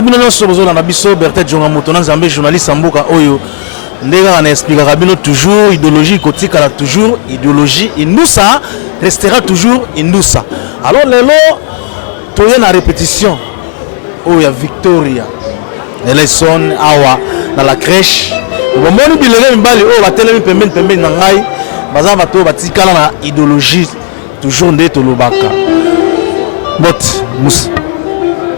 na bino nyonso bozola na biso Bertin Djonga moto na Nzambe journaliste mboka oyo ndeka na expliquera bino toujours idéologie kotika la toujours idéologie Indusa restera toujours Indusa. Alors lelo toye na répétition oya Victoria Nelson awa na la crèche bomoni bilenge mibali oyo batelemi pembeni na ngai baza bato batikala na idéologie toujours nde tolobaka bot mus.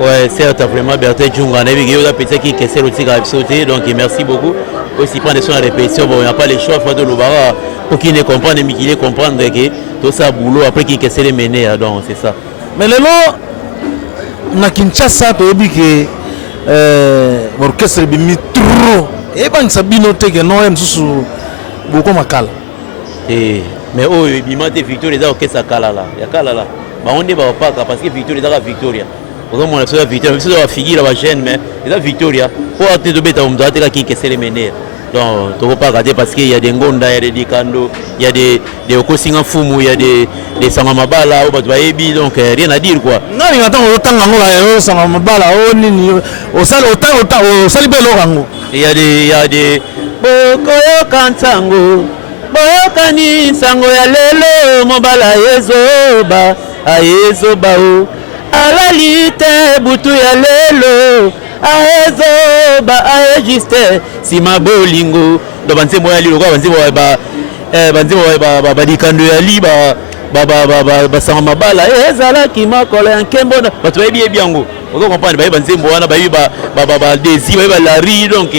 Ouais, certes, vraiment, Bertin Djonga, on a vu qu'il y a petit qui est aussi sauté, donc merci beaucoup. Aussi, prendre son répétition, bon, il n'y a pas le choix, il faut de l'ouvrir pour qu'il ne comprenne, mais qu'il comprenne que tout ça boulot après qu'il casse les mener, donc c'est ça. Mais le lot, na Kinshasa, tu as dit que l'orchestre est mis trop. Et bien, ça a noté que non, il y a beaucoup makala. Mais oh, il m'a dit Victoria, il y a orchestre à Kalala, il y a Kalala. On n'est pas parce que Victoria, il y a Victoria. Comment on a fait Victoria, c'est la figure la chaîne, mais c'est la Victoria. Pour être de bête, on doit être qui est les mener. Donc, tu ne peux pas regarder parce qu'il y a des Ngonda, il y a des Dikando, il y a des Okosinga Fumu, il y a des Samamabala, donc rien à dire quoi. Non, il y a autant de Samamabala, au Salibelo. Il y a des Bokoyo Kansango, Bokani Sango ya Lelo, Mobala Yezoba, Ayezoba. Alalite butu ya lelo aezoba aejiste sima bolingo do banzemo ya lilo kwa banzemo ba badikando ya liba ba sama mabala ezalaki makolo ya nkembo batu bayebi ebiango ozo comprendre ba banzemo wana ba desi ba lari donc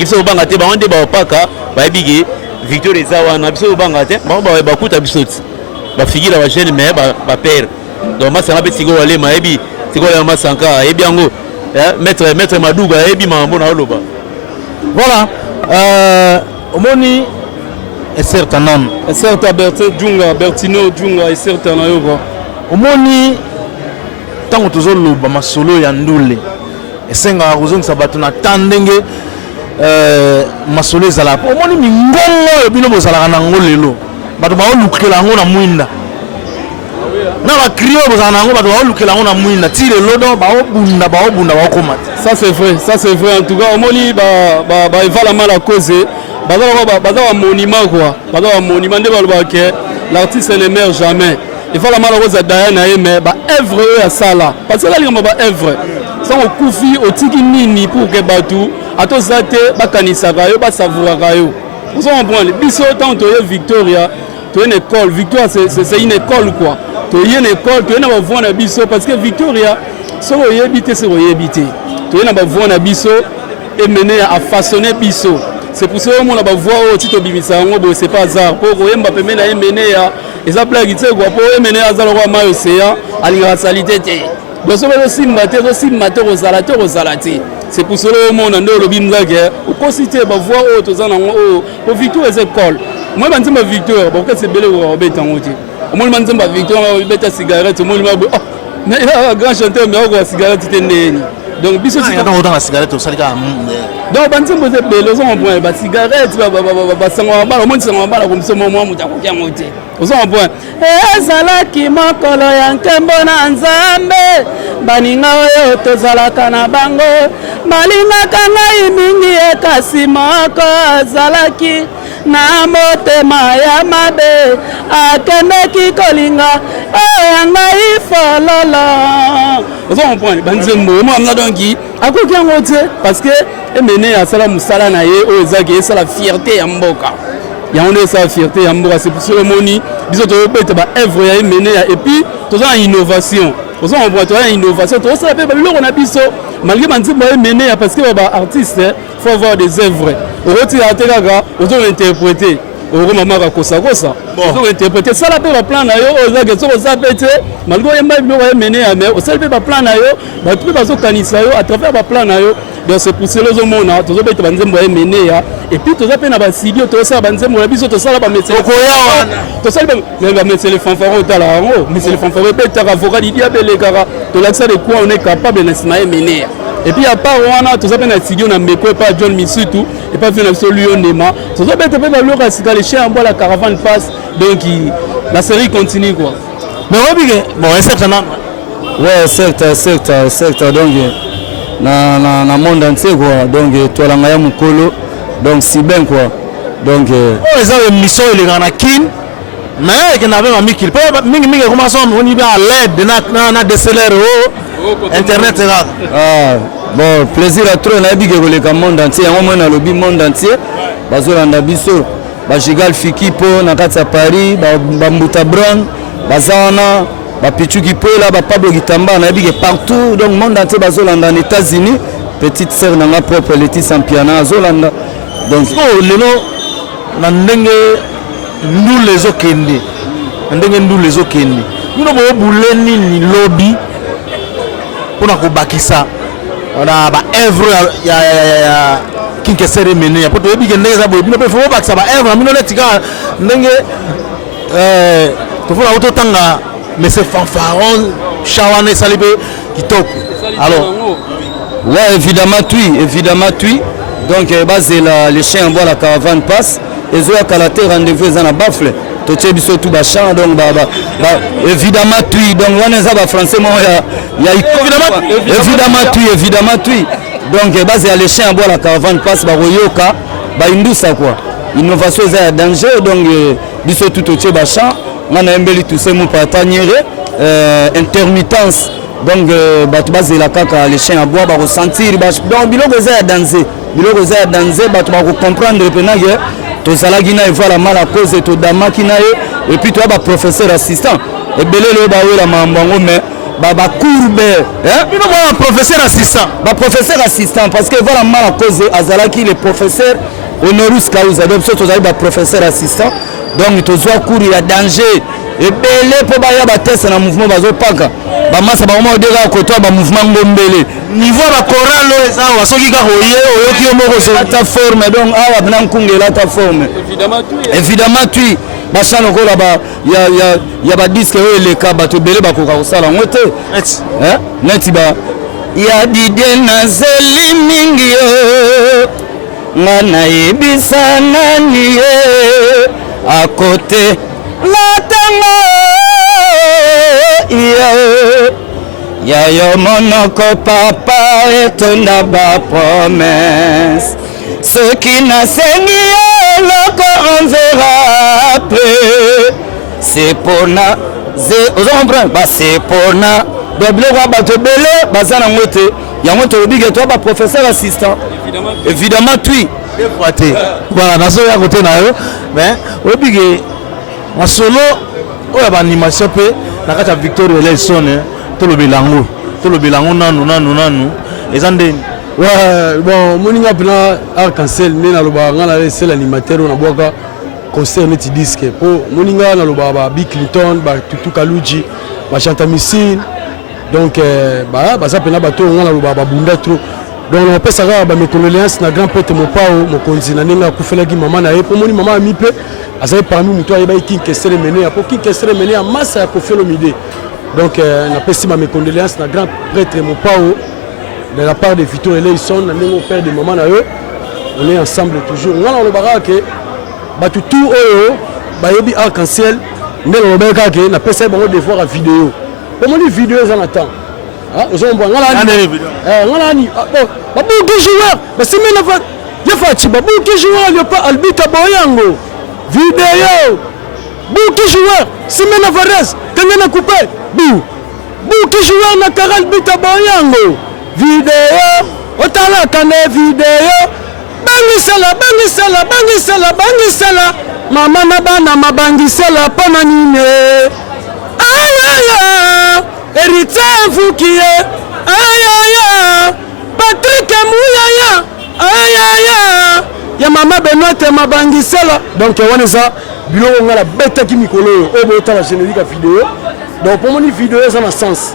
il faut banga te ba onde ba opaka bayebi ke Victor Ezawana biso banga te ba kuta bisoti ba figura ba jeune mais ba père. Donc moi c'est un peu si gros aller mais ebi si gros ma sanka ebi ango maître Madouga ebi mambo na oloba. Voilà omoni est certain nom est certain Bertin Djonga Bertino Djonga est certain na yo quoi omoni tango tozoloba masolo ya ndule esenga kozongisa bato na tandenge masolo ezala omoni mingongo bino bozalaka nango lelo bato baolukela yango na mwinda na ba crier bozana ngo bato baolukela ngo na mwinda tire lodo baobunda baokoma. Ça c'est vrai en tout cas omoni ba evala mala cause baza monument quoi baza monument de balobake l'artiste ne meurt jamais il faut la mala cause Diana mais ba œuvre ya sala parce que là il y a ba œuvre sans okufi otiki nini pour que batu atozate bakanisa kayo ba savourer kayo vous en prendre biso tant to Victoria to une école Victoria c'est une école quoi. Il y a une école, il y a une voie biso parce que Victoria, c'est réhabité, c'est réhabité. Il y a une voie biso et mené à façonner biso. C'est pour ça que on a une voie au titre bimisa, c'est pas hasard. Pour que Mbappé mène à mener à les appels qui pour mener à Zalora Maïocéa à l'universalité. Donc c'est aussi mateur aux alatés aux alatés. C'est pour ça que on a le bimzag au constitué ma voie haute aux années au Victoria les écoles. Moi je dis Victoria, parce que c'est belle au bête en haut. Moi je dis Victor il bête cigarette moi oh mais il a un grand chanteur mais on cigarette tendeni donc biso il y a dans la cigarette au salika donc banzembo ze belo on point ba cigarette ba sangwa bala mo sangwa bala comme ça moi muta ko kyango te on point ezalaki makolo ya nkembo na Nzambe baninga oyo tozalaka na bango balingaka ngai mingi ekasi moko azalaki na motema ya mabe akendeki kolinga ngai fololo on point banzembo moi amna donc akoki yango te parce que emene asala musala na ye oyo ezaki esala fierté ya mboka yango nde esala fierté ya mboka c'est pour ça moni biso toyobeta ba œuvre ya emene et puis toza innovation ozo on voit toza innovation tosala pe biloko na biso malgré banzembo emene parce que ba artiste faut avoir des œuvres oroti ateka ozo interpréter oro mama kosa ozo interpréter ça la pe ba plan na yo ozaki soko za pete malgré yemba biloko emene ya mais osala pe ba plan na yo ba pe bazo kanisa yo à travers ba plan na yo. Donc c'est pour cela que nous avons banzembo emene ya et puis toza pe na ba studio toza banzembo na biso toza ba métier okoya toza ba métier les fanfarons tala ngo mais c'est les fanfarons pe ta avocat dia belekara to l'accès de quoi on est capable na sima emene et puis à part wana toza pe na studio na meko pas John Misutu et pas venir sur Lyon Nema toza pe ba lo ka sika les chiens en bois la caravane passe donc la série continue quoi mais bon c'est certain ouais certes donc na monde entier quoi. Donc toi la mukolo donc si bien quoi. Donc les émissions les gars na kin mais que n'avait pas mis qu'il peut mingi commence on y va à l'aide na DSLR internet là. Ah bon plaisir à trop na bige le monde entier on mona lobby monde entier bazolanda biso ba Jigal Fiki po na kati ya Paris ba Mbuta Brown bazana ba Pichu Kipola ba Pablo Gitamba na bige partout donc monde entier bazolanda en États-Unis petite sœur na propre Laetitia Sampiana zolanda donc lelo na ndenge nous les okende ndenge nous les okende nous bo buleni ni lobby pona ko bakisa ona ba œuvre ya kinkesere mene ya poto ebige ndenge za bo bino pe fo bakisa ba œuvre mino letika ndenge to fona auto tanga mais c'est fanfaron shawane salibe kitoko alors ouais évidemment tu donc basé les chiens voient la caravane passe et zo kalaté rendez-vous dans la bafle to tchebiso tout bachan donc évidemment tu donc on est à français moi il y a évidemment tu donc basé les chiens voient la caravane passe ba royoka ba indusa quoi innovation za danger donc biso tout to tchebachan on a embelli tout ces mots pataniere intermittence donc batu bazela kaka les chiens à bois ba ressentir donc biloko za danser batu ba comprendre penage to salagi na voilà mal à cause to damaki na et puis toi ba professeur assistant et belelo ba wela mambango mais ba courbe hein bino ba professeur assistant parce que voilà mal à cause azalaki le professeur honoris causa donc so to ba professeur assistant donc to zo cours ya danger et belé po ba ya ba test na mouvement bazo paka ba masa ba mo dega ko to ba mouvement ngombele niveau ba choral eza wa soki ka hoye oyoki moko so ta forme donc awa bana nkungela ta forme évidemment tu ba chano ko la ba ya ba disque o le ka ba to belé ba ko ka sala ngote hein neti ba ya dide na zeli mingi yo ngana ibisa nani ye à côté la tango ya yo monoko papa etonda ba promesse ce qui n'a saigné loko on verra après c'est pour na vous comprenez bah c'est pour na doblo wa bato belé bazana ngote yango to bige to ba professeur assistant évidemment tu voilà nazo ya côté na yo mais obige en solo oya ba animation pe na kata Victoria Nelson to lo bilango nanu ezande ouais bon moninga pena arc-en-ciel na loba ngala c'est l'animateur on a boka concert neti disque po moninga na loba ba Bill Clinton ba Tutu Kaluji ba Chanta Missile donc ba ça pena bato ngala loba ba bunda trop donc on peut savoir ba mes condoléances na grand père Mopao mokonzi na ninga kufelaki maman na po moni maman mi pe azaye parmi nous toi yeba kinkesere mené po kinkesere mené a massa ya kofelomide donc on appelle mes condoléances na grand prêtre Mopao de la part de Victor Eleison na ningo père de maman na eux on est ensemble toujours ngala on le baraka batu tout oyo ba yebi arc-en-ciel ndelo lobeka ke na pesa bango devoir à vidéo po moni vidéo za na temps ah ozo mbwa ngala ni babu ki joueur ba semena va ya fachi babu ki joueur le pas albita boyango vidéo buki joueur semena Varese kangena coupé buki joueur na Karal bita boyango vidéo otala kane vidéo bangisela mama na bana mabangisela pona nini ayaya Héritier Foukié ayaya Patrick Mouyaya ayaya ya mama Benoît mabangisela donc wana ça biloko ngala betaki mikolo o bota la générique vidéo donc pour moni vidéo ça na sens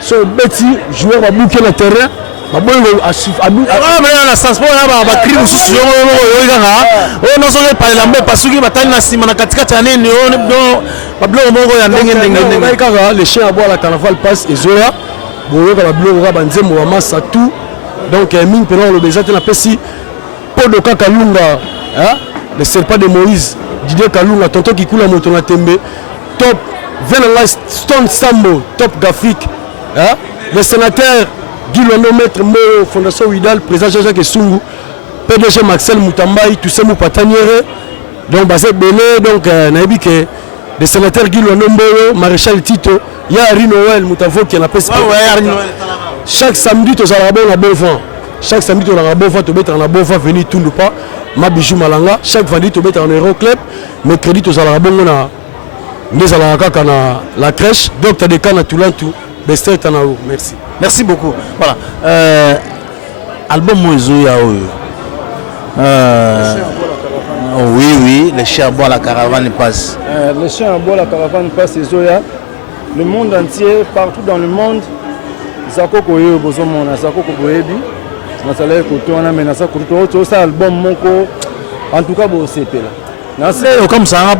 so beti joueur ba bouquer na terrain ba bongo mais na sens pour ba cri mususu yo nganga o no so pa la mbe pasuki batani na sima na katikati ya nini o ba bloko moko ya ndenge kaka les chiens à boire la carnaval passe et zoya boyo ka ba bloko ba nzembo wa massa tout donc mine pendant le bezate na pesi Podo Kakalunga hein le serpent de Moïse Didier Kalunga tonto Kikula moto na tembe top Venala Stone Sambo top Gafrique hein le sénateur Guilwano Maître Mboyo, Fondation Widal, président Jean-Jacques Sungu, PDG Maxel Moutambaï, Toussaint Moupataniere, donc Basé Belé, donc Naïbi que le sénateur Guilwano Mboyo, Maréchal Tito, il y a Harry Noël Moutavo qui en a pesé. Chaque samedi, tu as la bonne vent. Chaque samedi, tu as la bonne vent, tu as la bonne vent, venir tout le pas. Ma bijou malanga. Chaque vendredi, tu as un Euro Club. Mercredi, tu as la bonne vent. Nous allons la crèche. Donc, tu as des cas tout l'entour. Merci. Merci beaucoup. Voilà. Album Moïzoya. Oui, les chiens à bois, la caravane passe. Les chiens à bois, la caravane passe, Zoya. Le monde entier, partout dans le monde, Zako Koyo, Bozomona, Zako Koyebi, Nasalé Kotona, Menasa Koto, ça album Moko, en tout cas, Bosépé là. Comme ça, on a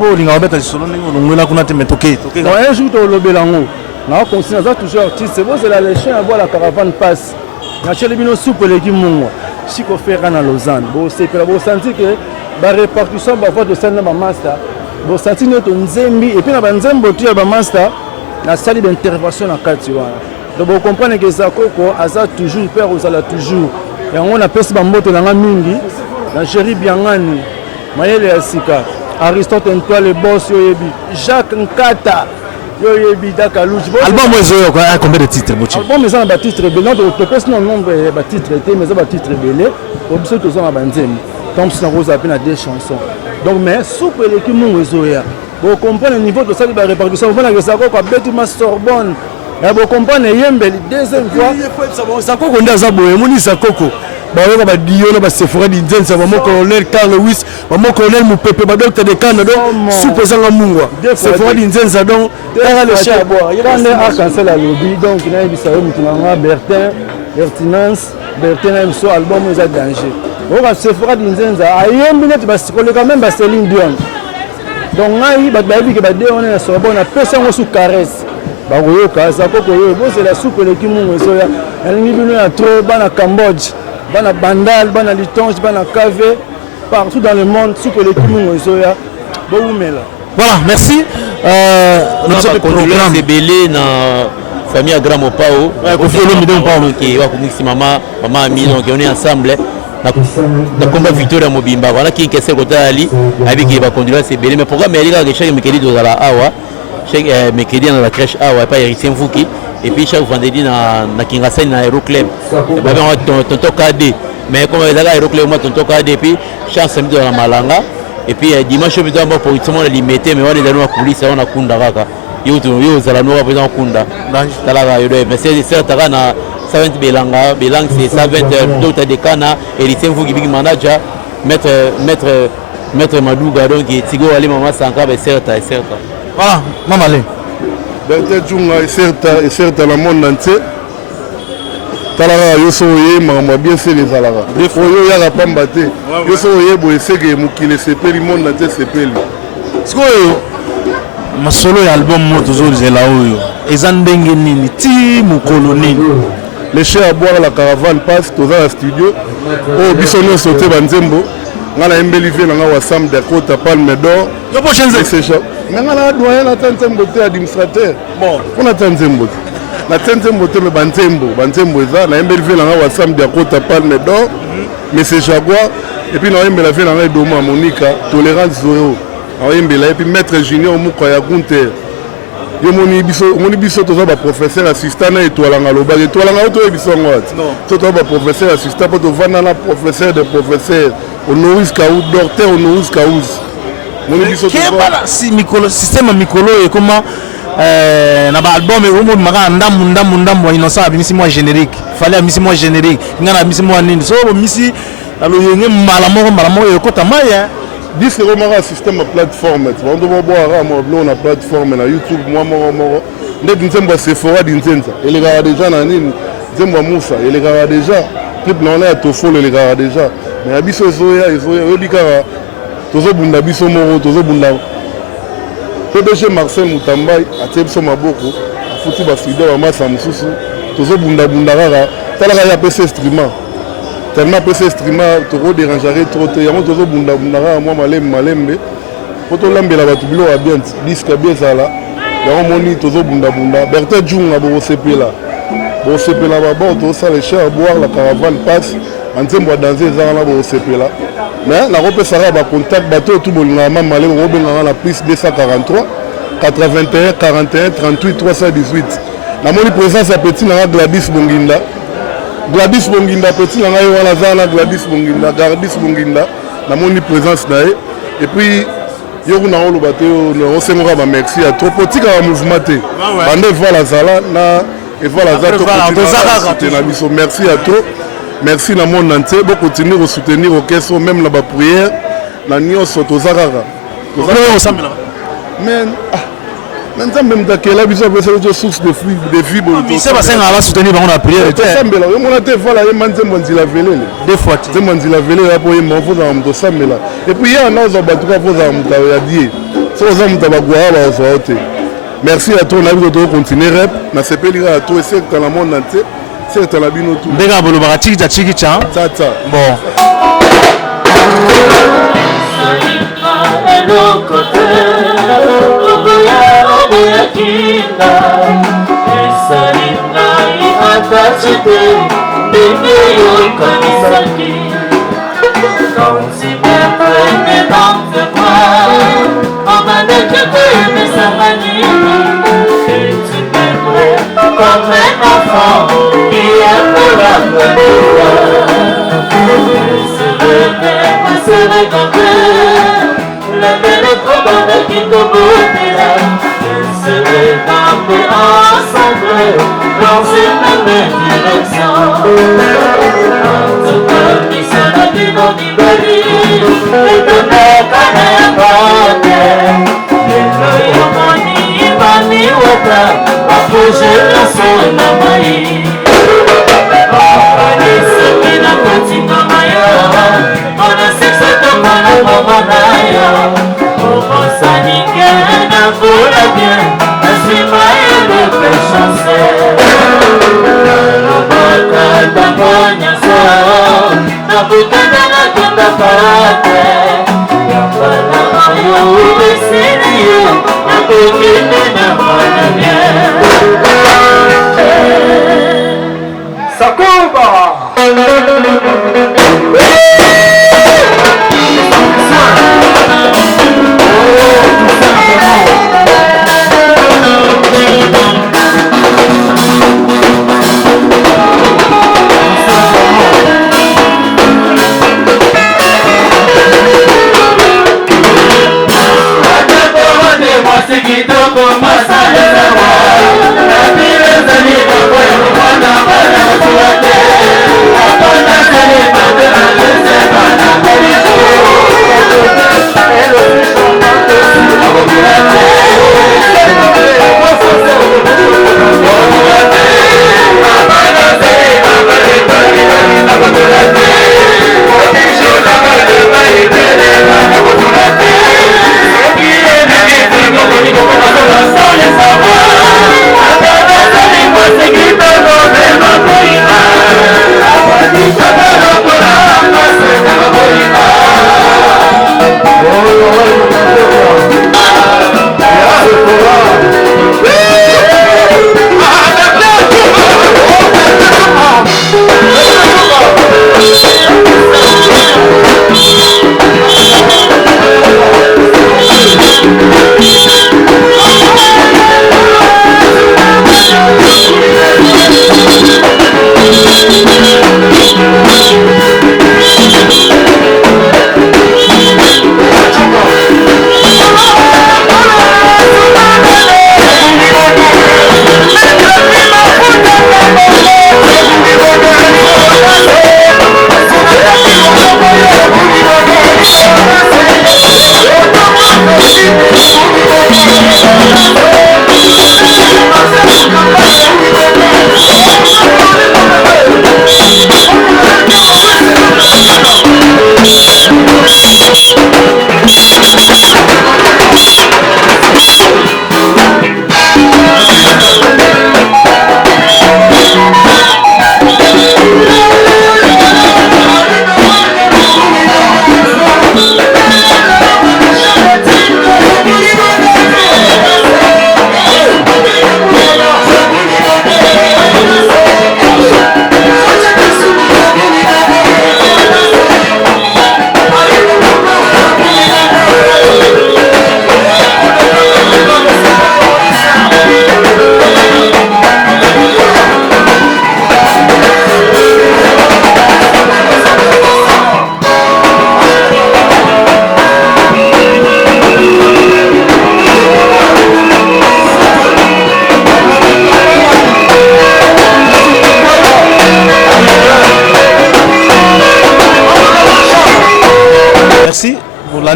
un solo, on a un jour, au Lobelango, on a continué à toujours artiste, c'est bon, c'est la les chiens à bois, la caravane passe. On a chez les soupe, les Guimons, Chico Ferran à Lausanne, Bosépé là, vous sentez que la répartition, parfois, de scène de ma master, vous sentez notre Nzembi, et puis, la Nzembo, tu as ma master. La salle d'intervention à Katiwa. Donc vous comprenez que Zakoko a toujours peur aux ala toujours. Et on a pèse bamboto dans la mingi, la chérie Biangani, Mayele Asika, Aristote Antoine le boss Yoyebi, Jacques Nkata, Yoyebi Dakalouch. Album Moïzoyo, combien de titres? Album mais ça a titre belé, donc tu peux non nombre de titres mais ça a titre belé. Pour ceux qui sont à Banzem, comme si on a à des chansons. Donc mais soupe l'équipe Moïzoya. Vous comprenez le niveau de ça, de la répartition. Vous comprenez que ça a bêti ma Sorbonne. Vous comprenez Yembe, deuxième fois. Ça coco on a zaboé, mon isa coco. Bah on va dire on va se faire des dizaines, ça va mon colonel Carl Lewis, mon colonel mon pépé, bah docteur de Canada, soupe sans amour. C'est faire des dizaines ça donc. Derrière le chien à boire. Il y a un arc-en-ciel à lobby, donc il y a un bisou mutuellement Bertin, Bertinance, Bertin a un album aux danger. On va se faire des dizaines à Yembe, parce que quand même Céline Dion. Donc, on est sur la personne sous caresse. C'est la soupe qui m'a elle est trop dans Cambodge, dans Bandal, dans Litonge, dans Kavé, partout dans le monde, soupe qui m'a voilà, merci. Notre programme est belé dans la famille à Grand Mopao. Qui va commencer maman Ami, donc on est ensemble. Le combat Victoria Mobimba, voilà qui est côté Ali, avec qui va conduire ces bébés. Mais pourquoi mais il y a chaque mercredi dans la Awa, chaque mercredi dans la crèche Awa, pas Eric Fouki, et puis chaque vendredi dans Kingasen dans Aero Club. Tonton KD, mais comme il y a Aero Club, moi Tonton KD, et puis chaque samedi dans la Malanga, et puis dimanche on doit pour tout le monde limité, mais on est dans la police, on a Kunda Raka. Yo za la noa président Kunda. Talaga yo mais c'est certain na 120 Belanga, Belang c'est 120 d'autres des Kana et les 5 big manager maître Madouga donc Tigo Ali Mama Sanka be certain. Voilà, maman allez. Bertel Djunga est certain le monde entier. Talaga yo soye mama bien c'est les alaga. Des fois yo ya pamba te. Yo soye bo eseke mukile sepeli monde entier sepeli. Siko masolo ya album moto zozela oyo ezandenge nini ti mukolo nini les chiens à boire la caravane passe dans un studio au bisonno sauté banzembo ngala embeli vie nga wasam de Kota Palme d'Or yo prochaine c'est ça mais ngala doyen na tanzembo te administrateur bon on a tanzembo na tanzembo te banzembo eza na embeli vie nga wasam de Kota Palme d'Or mais c'est Jaguar et puis na embela vie nga Doma Monica tolérance zéro et puis maître Junior Moukoya Gunter. Yo moni biso toza ba professeur assistant na etwalanga loba etwalanga to ebiso ngwat. To ba professeur assistant po to vana na professeur de professeur honoris causa docteur honoris causa. Moni biso to ba si mikolo système mikolo et comment na ba album e romo maka ndambu innocent abimisi moi générique. Fallait abimisi moi générique. Ngana abimisi moi nini. So misi alo yenge malamo e kota maya. Disque remara système plateforme. On doit boire on a plateforme na YouTube moi net nzemba Sephora dinzenza. Il est déjà na nini nzemba Moussa, il est déjà clip na on a to follow il est déjà. Mais abiso zoya obikara tozo bunda biso moro tozo bunda. PDG Marcel Moutambaï a tebso maboko futi ba fidèle wa masa mususu tozo bunda rara talaka ya PC streamer. Tellement PC streamer trop dérangerait trop te yango tozo bunda moi malembe poto lambela batu bilo a bien disque bien ça là yango moni tozo bunda Bertin Djunga bo sepela bosepela babord tosala les chers à boire la caravane passe banzembo ya danse ezaka na bosepela mais nakopesaka bacontact bato oyo tu bolingaka ma malema bobengaka na plus 243 81 41 38 318 namoni présence ya petit nanga Gladys Bonginda petit nanga ye wana aza na Gladys Bonginda namoni présence na ye et puis yo kuna oloba te osengoka bamerci ya trop otikaka mouvement te bande evala zala na evala za tokotena biso merci à toi merci na monde entier bokontinue kosoutenir orchestre même na baprière na nyonso toza kaka mais nzambe mutakela biso apesa biso source de vie mise basengaka basoutenir bango na prière tosambela yo mona te evala yema nzembo nzila velele deux fois te nzembo nzila velele apo yemba fozala moto osambela et puis ye ana ozwa bato ka fozala moto ya die so oza moto abagwara bazwa yo te merci à toi na biso tokocontinue rep nasepeli kaka to esekta na monde entier sekta na bino tu ndenge bolobaka chikicha tata bon comme un enfant qui aime la se regarder, lever le combat qui te boutera, se regarder ensemble dans une même direction. Tout comme il sera du nom du bali, et de mes canets Mani wata apuje laso na mai Ani sakina katika maya Ona seksa tomana mama naya Omo sanike na kula bien Asima ele pe chance Nobaka tamonya sa Nabukanda na kenda parate Yambala ayo ubesini yo Sakuba!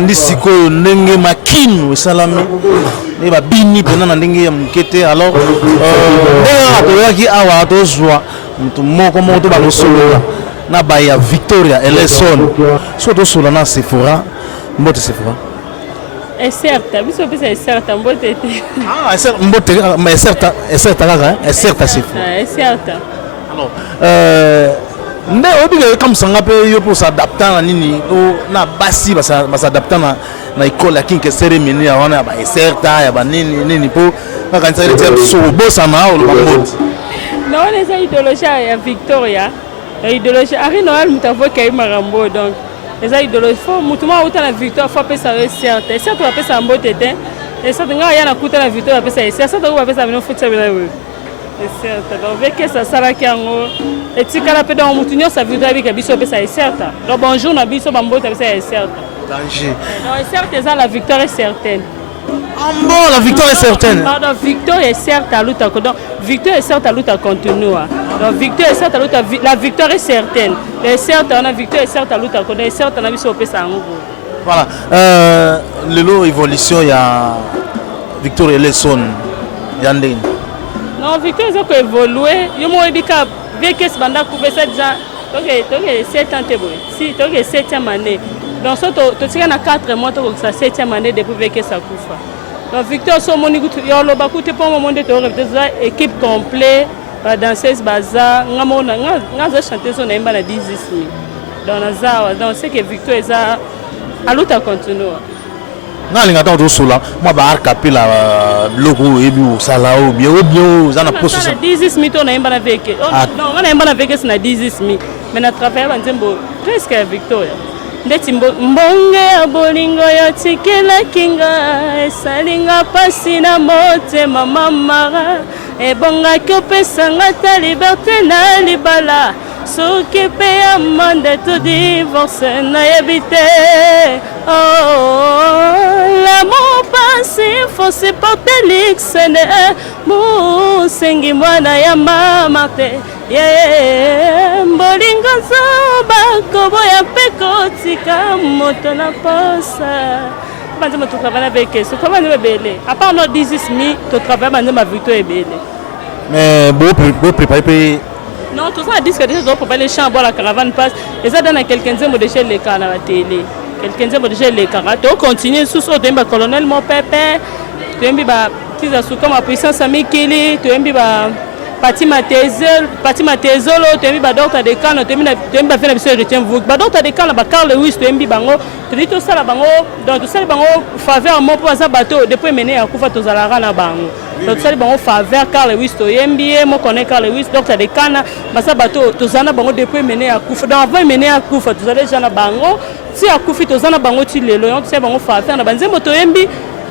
bandi sikoyo ndenge makinu esalami ne babini pena na ndenge ya mukete alors toyaki awa tozwa mutu moko moko to balosolola na baya Victoria Eleson so tosola na Sephora mbote Sephora certes biso pesa certes mbote te mbote mais certes kaka certes Sephora certes alors nde obiga comme sanga pe yo pour s'adapter na nini na basi s'adapter na école ya kinke cérémonie ya wana ba certa ya ba nini po kaka ntsa ile so bosa na o ba mbote non les idéologies ya Victoria idéologie ari Noël mutavo kay marambo donc les idéologies faut mutuma uta na Victoria faut pesa certes certes va pesa mbote te et ça nga ya na kuta na Victoria pesa certes va pesa bino futsa bila we certes donc avec ça sala kiango et tikala pe dans mutunyo ça Victoria bi kabiso pesa certes donc bonjour na biso ba mbote pesa certes danger non certes ça la victoire est certaine. Bon, la victoire est certaine. Pardon, victoire est certes à l'autre. Donc, victoire est certes à l'autre continue. Donc, victoire est certes à l'autre. La victoire est certaine. Les certes, on a victoire est certes à l'autre. Les certes, on a vu sur le ça. Voilà. Le évolution, il y a Victoire et Lesson. Yandine. Non, victoire, c'est évolué. Il y a des cas, bien que ce banda couvert ça déjà. Donc, 7 ans, si, donc 7e année. Donc, tu as 4 mois, tu as 7e année depuis que ça couvre. Donc, Victor, son moni, il y a un moment de équipe complète, la danseuse baza, on a chanté son nom à 10 000. Donc, c'est que Victor est à l'autre continue. Non, les gars, tous là, moi, bah, capilla, logo, et bien, ça là, ou bien, ça n'a pas ça. 10 000, on a un bon avec. Non, on a un bon avec, c'est 10 000. Mais notre travail, presque Victoria. Ndeti mbonge bolingo yo tikela kinga esalinga pasi na motema mama ebonga kopesa ngata liberté na libala soki pe ya monde to divorce na yebite l'amour passe faut se porter l'excès musengi mwana ya mama te mbolingo zoba kobo ya peko tika moto na posa banzema to travailler avec ce comment nous belé à part nos 10 000 to travailler banzema victoire est belé mais beau préparer non tout ça dit que déjà pour préparer les champs boire la caravane passe et ça donne quelqu'un de déjà les cas à la télé quelqu'un de déjà les cas to continue sous so demba colonel mon pépé to embi ba tiza sous comme puissance amikili to embi ba Pati matezolo tembi ba docteur de Cannes tembi ba faire biso retien vous ba docteur de Cannes ba Carl Lewis tembi bango tedi to sala bango donc to sala bango faveur mo pour ça bateau depuis mener à kufa to zalara na bango donc sala bango faveur Carl Lewis to yembi mo connaît Carl Lewis docteur de Cannes ba ça bateau to zana bango depuis mener à kufa donc avant mener à kufa to zala jana bango si à kufi to zana bango ti lelo donc c'est bango faveur na banzembo to yembi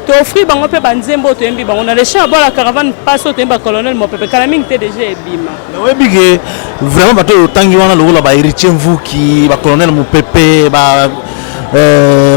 offrir bango pe banzembo to yembi bango na les champs la caravane passe au temba colonel mo pepe kalaming te déjà ebima mais oui bige vraiment bato tangi wana lokola ba héritier mvuki ba colonel mo pepe ba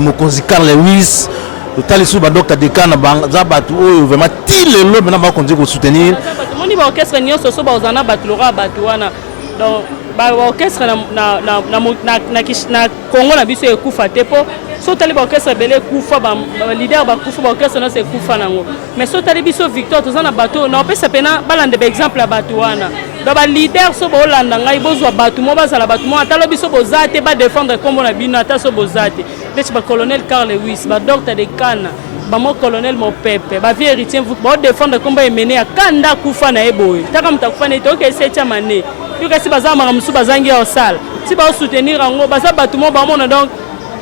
mo konzi Carl Lewis totali sous ba docteur de Cannes za bato oyo vraiment tile lo bena ba konzi ko soutenir bato moni ba orchestre nyonso so ba ozana bato lora bato wana donc ba orchestre na Congo na biso ekufa te po so tali ba orchestre belé kufa ba leader ba kufa ba orchestre na se kufa nango mais so tali biso Victor tozana bato na pesa pena balande ba exemple ya bato wana do ba leader so ba olanda ngai bozwa bato mo bazala bato mo atalo biso bozate ba défendre kombo na bino ata so bozate beti ba colonel Carl Lewis ba docteur de Cannes ba mo colonel mo pepe ba vie héritier vous ba défendre kombo emene ya kanda kufa na eboy taka mtakufa na itoke 7e année yoka si bazama musu bazangi au salle si ba soutenir ngo baza bato mo ba mona donc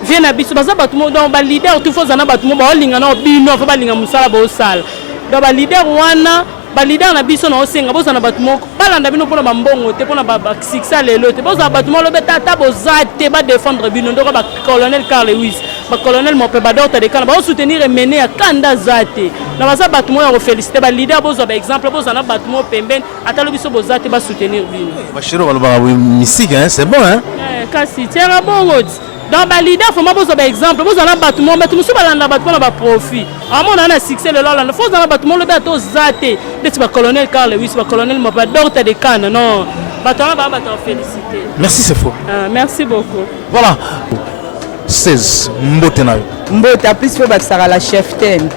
vient à biso baza bato mo donc ba leader tout faut zana bato mo ba linga na bino fa ba linga musala ba osala donc ba leader wana ba leader na biso na osenga boza na bato mo balanda bino pona ba mbongo te pona ba succès lelo te boza bato mo lobe tata bozate ba défendre bino ndoko ba colonel Carl Lewis ba colonel mo pe ba docteur de Cannes ba soutenir mener à kanda zate na baza bato mo ya féliciter ba leader boza ba exemple boza na bato mo pembeni atalo biso bozate ba soutenir bino ba chiro ba musique hein c'est bon hein kasi tiara bongo donc ba leader faut ma bozo ba exemple bozo na bato mo bato musu balanda bato na ba profit amona na succès le lolanda faut na bato mo le bato zate de ba colonel Carl Lewis ba colonel mo ba docteur de Cannes non bato na ba bato féliciter merci c'est faux merci beaucoup voilà 16 mbote na yo mbota plus fo bakisaka la cheftaine.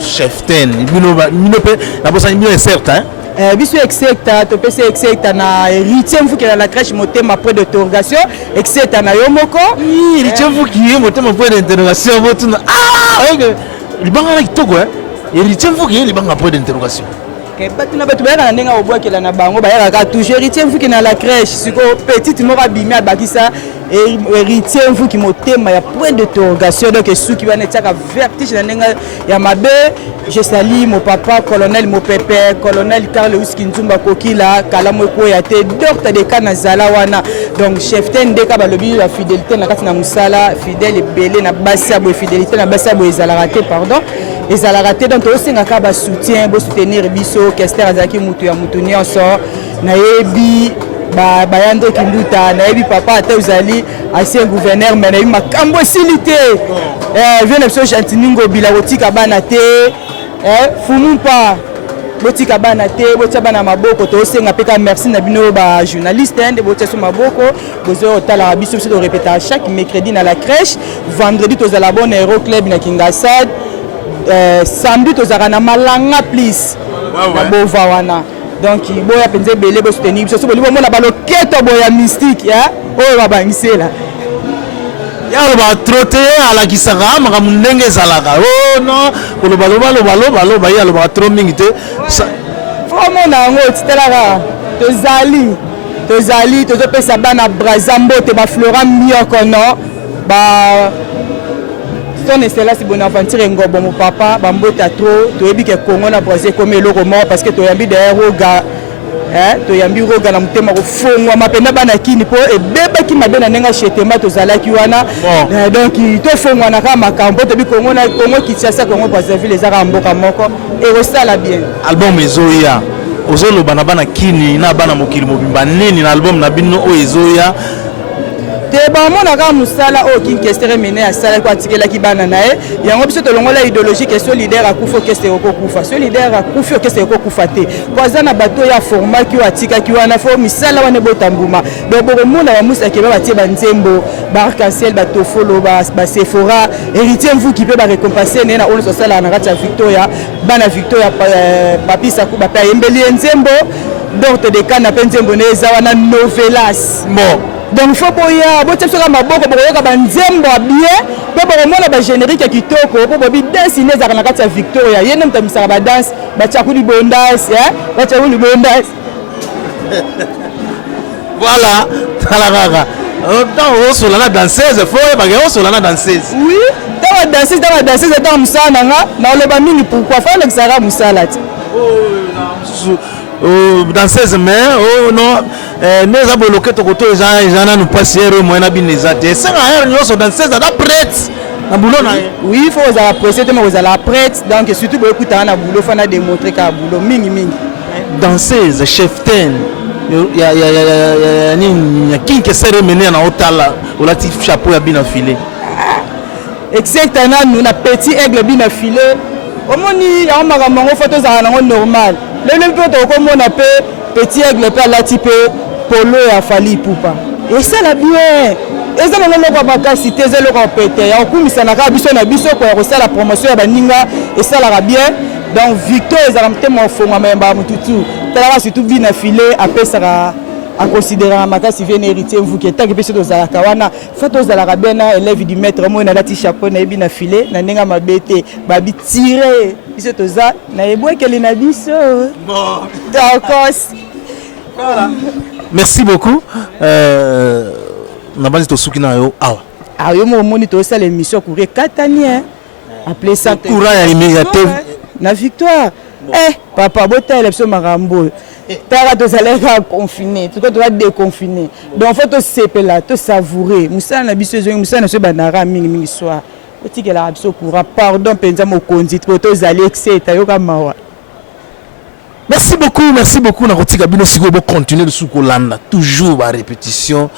Cheftaine bino pe na bosa bino est certain biso execta to pese execta na héritier mfuki la crèche motema après d'interrogation execta na yo moko héritier mfuki motema après d'interrogation botuna libanga na kitoko héritier mfuki libanga après d'interrogation bato na bato bayaka na ndenge obwakela na bango bayaka toujours héritier mfuki na la crèche siko petite moko abimi abakisa héritier mfuki motema ya point d'interrogation donc suki wana etiaka vertige na ndenge ya mabe. Je salue mon papa colonel Mopepe colonel Karl Uski Nzumba Kokila kala moko ya te docteur de Kanazala wana donc chef ten deka balobi la fidélité na kati na musala fidèle belé na basabo fidélité na basabo ezala raté pardon ezala raté donc aussi ngaka ba soutien bo soutenir biso Kester azaki mutu ya mutu nyonso na yebi bayando kimbuta na yebi papa ata uzali ancien gouverneur mais na yebi makambo silité vient na biso Chantiningo bila kotika bana te fumumpa botika bana te botia bana maboko to senga peka merci na bino ba journaliste nde botia so maboko bozo tala biso biso to répéter chaque mercredi na la crèche vendredi to zala bon Hero Club na Kingasad samedi to zara na Malanga please na bova wana donc boya penze belé bo soutenir biso so bolibo mona baloketo boya mystique oyo babangisela yalo ba trotter ala kisaka makamu ndenge ezalaka oh non koloba yalo ba trop mingi te vraiment nango titelaka tozali tozopesa bana brazambo te ba Flora Mioko no ba son excellence Bonaventure Ngobo mon papa bambota trop toyebi ke Congo na Brazil comme eloko mort parce que toyambi derrière roga toyambi roga na mutema kofongwa mapenda bana kini po ebebaki mabe na nenga chetema tozalaki wana donc tofongwa na kama makambo tobi Congo na Congo Kinshasa Congo Brazzaville ezaka mboka moko et resala bien album ezoya ozoloba na bana kini na bana mokili mobimba nini na album na bino o ezoya te bamona ka musala o Kester mene asala ko atikela ki bana nae yango biso to longola idéologie que solidaire akufa Kester okufa solidaire akufa Kester okufa te kwa na bato ya format ki atika ki wana fo misala wana botambuma donc bomona ba musa ke ba batie banzembo barc-en-ciel bato folo ba Sephora héritier mvu ki pe ba récompenser na ono sala na kati ya Victoria bana Victoria papisa ku ba pa embeli nzembo donc de kana penzembo neza wana novelas donc faut boya botia soka maboko boyoka banzembo bien pe bomona ba générique kitoko po bobi dance ineza na kati ya Victoria yene mtamisaka ba dance batia ku libondas batia ku libondas voilà talaka dans sur la danseuse faut ba sur la danseuse oui dans la danseuse dans musana na loba mingi pourquoi faire le sara musala danseuse mais oh non neza boloke to koto ezana nous passer moyena bineza te sanga her nyoso danseuse da prête na boulot na oui faut za apprécier te mais za prête donc surtout boye kuta na boulot fana démontrer ka boulot mingi danseuse cheftaine ya ni kinke sere mener na otala olati chapeau ya bina filé exactement nous na petit aigle bina filé omoni ya makambo photo za na normal le poto komona pe petit aigle pe la type polo ya Fali Pupa et ça la bien et ça non pas bakasi te zelo ko pété ya okumisa na ka biso na biso ko resala la promotion ya baninga et ça la bien donc Victor ezala mtema fonga memba mututu tala surtout bina filé apesaka à considérer makasi vient héritier vous qui est tant que peut za kawana photo za la bien na élève du maître moi na lati chapeau na bina filé na nenga mabete babi tirer biso toza na eboe kele na biso d'accord voilà merci beaucoup na basi to sukina yo awa yo mo moni to ça l'émission courir katani appelé ça courant ya immédiaté na victoire papa bota élection marambo tara to saleka confiné tout doit déconfiné donc faut to sepela to savourer musana na biso zo musana so banara mingi soir otikela biso courant pardon penza mo konzi to zali excès yoka mawa. Merci beaucoup na kotika bino siko bo continuer de soukolanda toujours ba répétition.